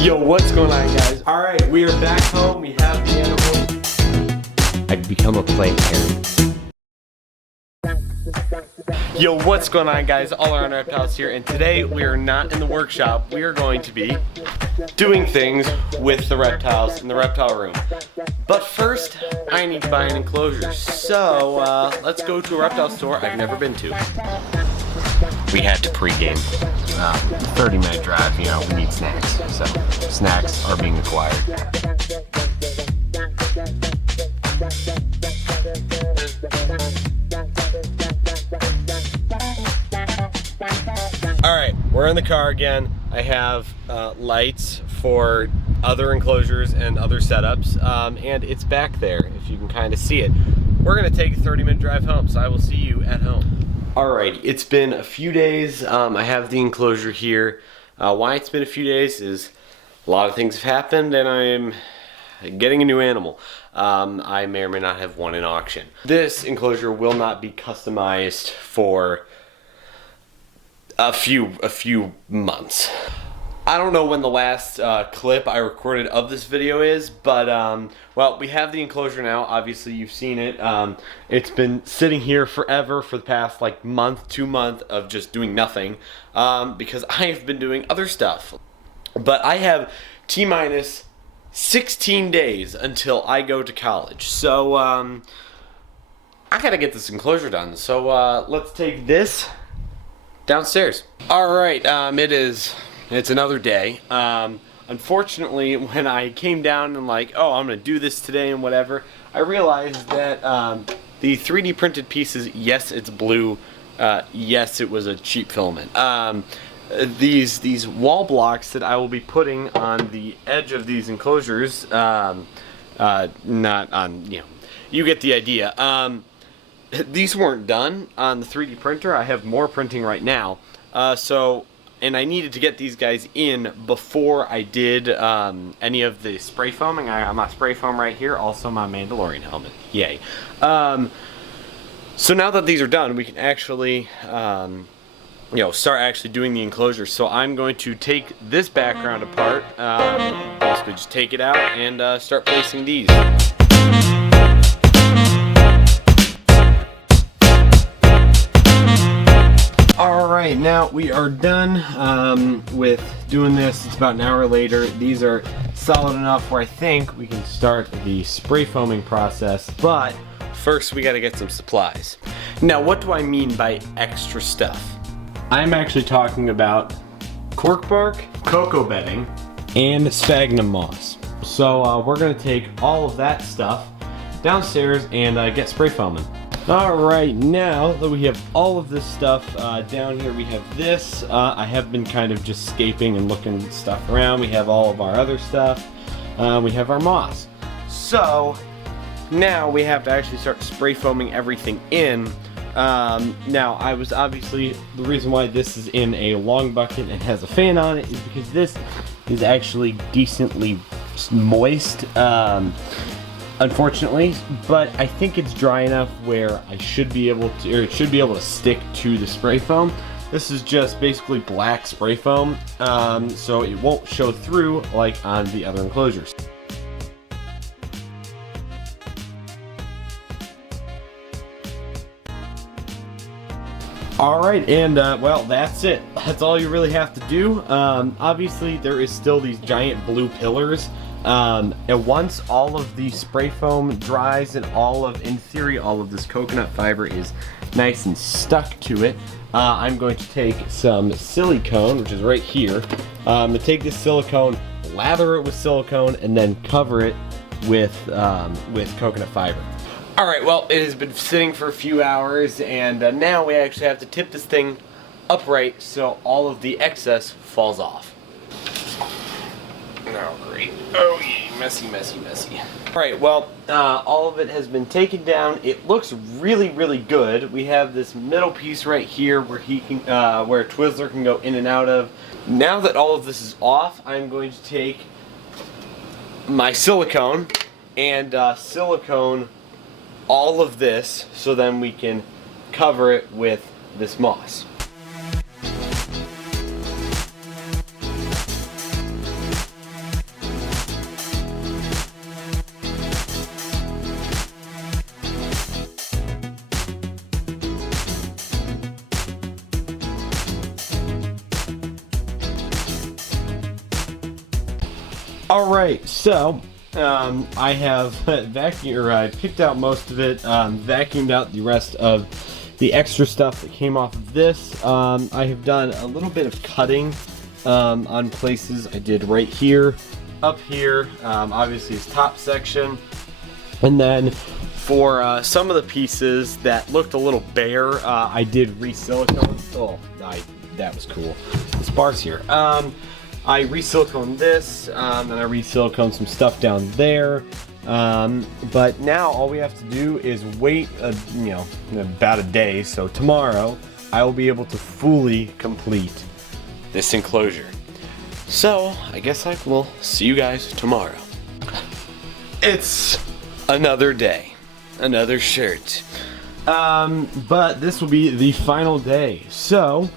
Yo, what's going on, guys? Alright, we are back home. We have the animals. I'd become a plant parent. Yo, what's going on, guys? All around reptiles here, and today we are not in the workshop. We are going to be doing things with the reptiles in the reptile room. But first, I need to buy an enclosure. So, let's go to a reptile store I've never been to. We had to pregame. 30-minute drive, you know, we need snacks. So, snacks are being acquired. Alright, we're in the car again. I have lights for other enclosures and other setups, and it's back there, if you can kind of see it. We're going to take a 30-minute drive home, so I will see you at home. Alright, it's been a few days. I have the enclosure here. Why it's been a few days is a lot of things have happened, and I'm getting a new animal. I may or may not have won an auction. This enclosure will not be customized for a few months. I don't know when the last clip I recorded of this video is, but well, we have the enclosure now. Obviously, you've seen it. It's been sitting here forever for the past like month, 2 months of just doing nothing because I have been doing other stuff. But I have T-minus 16 days until I go to college. So I gotta get this enclosure done. So let's take this downstairs. Alright, it's another day. Unfortunately, when I came down and like, oh, I'm gonna do this today and whatever, I realized that the 3D printed pieces, yes, it's blue, yes, it was a cheap filament. These wall blocks that I will be putting on the edge of these enclosures, not on, you know, you get the idea. These weren't done on the 3D printer. I have more printing right now. And I needed to get these guys in before I did any of the spray foaming. I got my spray foam right here, also my Mandalorian helmet. Yay. So now that these are done, we can actually start actually doing the enclosure. So I'm going to take this background apart, basically just take it out and start placing these. Alright, now we are done with doing this. It's about an hour later. These are solid enough where I think we can start the spray foaming process, but first we gotta get some supplies. Now, what do I mean by extra stuff? I'm actually talking about cork bark, cocoa bedding, and sphagnum moss. So we're gonna take all of that stuff downstairs and get spray foaming. Alright, now that we have all of this stuff down here, we have this. I have been kind of just scaping and looking stuff around. We have all of our other stuff. We have our moss. So, now we have to actually start spray foaming everything in. Now, I was obviously, the reason why this is in a long bucket and has a fan on it is because this is actually decently moist. Unfortunately, but I think it's dry enough where I should be able to, or it should be able to stick to the spray foam. This is just basically black spray foam, so it won't show through like on the other enclosures. Alright, and well, that's it. That's all you really have to do. Obviously, there is still these giant blue pillars. And once all of the spray foam dries and in theory, all of this coconut fiber is nice and stuck to it, I'm going to take some silicone, which is right here. I'm going to take this silicone, lather it with silicone, and then cover it with coconut fiber. Alright, well, it has been sitting for a few hours, and now we actually have to tip this thing upright so all of the excess falls off. Oh, great. Oh, yeah. Messy, messy, messy. Alright, well, all of it has been taken down. It looks really, really good. We have this middle piece right here where he can, where Twizzler can go in and out of. Now that all of this is off, I'm going to take my silicone and silicone all of this so then we can cover it with this moss. Alright, so I have I picked out most of it, vacuumed out the rest of the extra stuff that came off of this. I have done a little bit of cutting on places. I did right here, up here, obviously his top section, and then for some of the pieces that looked a little bare, I did re-silicone. Oh, that was cool. This bar's here. I re-siliconed this, and I re-siliconed some stuff down there. But now all we have to do is wait, about a day. So tomorrow I will be able to fully complete this enclosure. So I guess I will see you guys tomorrow. It's another day, another shirt. But this will be the final day. So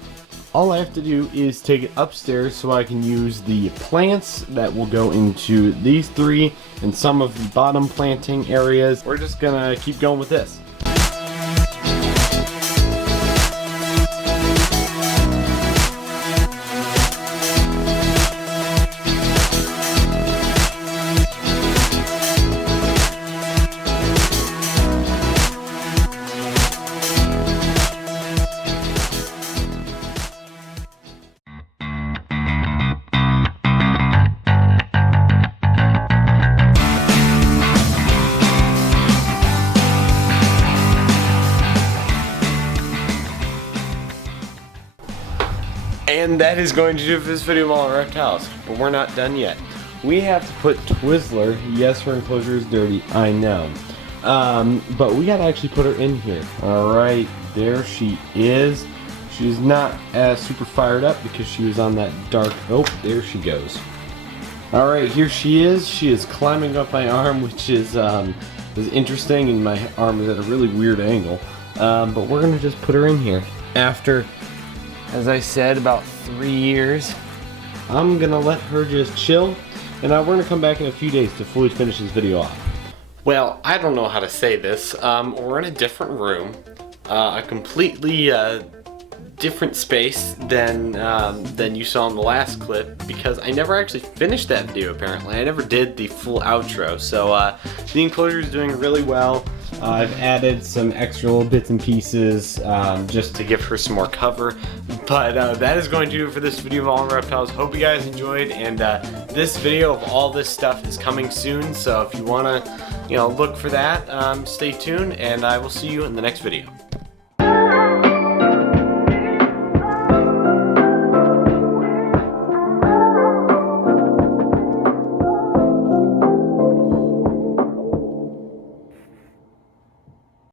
all I have to do is take it upstairs so I can use the plants that will go into these three and some of the bottom planting areas. We're just gonna keep going with this. And that is going to do it for this video of all our reptiles, but we're not done yet. We have to put Twizzler, yes, her enclosure is dirty, I know, but we gotta actually put her in here. Alright, there she is. She's not as super fired up because she was on that dark, oh, there she goes. Alright, here she is climbing up my arm, which is interesting, and my arm is at a really weird angle, but we're gonna just put her in here. After, as I said, about 3 years, I'm gonna let her just chill, and we're gonna come back in a few days to fully finish this video off. Well, I don't know how to say this. We're in a different room, a completely different space than you saw in the last clip, because I never actually finished that video. Apparently, I never did the full outro. So the enclosure is doing really well. I've added some extra little bits and pieces just to give her some more cover. But that is going to do it for this video of All in Reptiles. Hope you guys enjoyed, and this video of all this stuff is coming soon. So if you want to, look for that, stay tuned, and I will see you in the next video.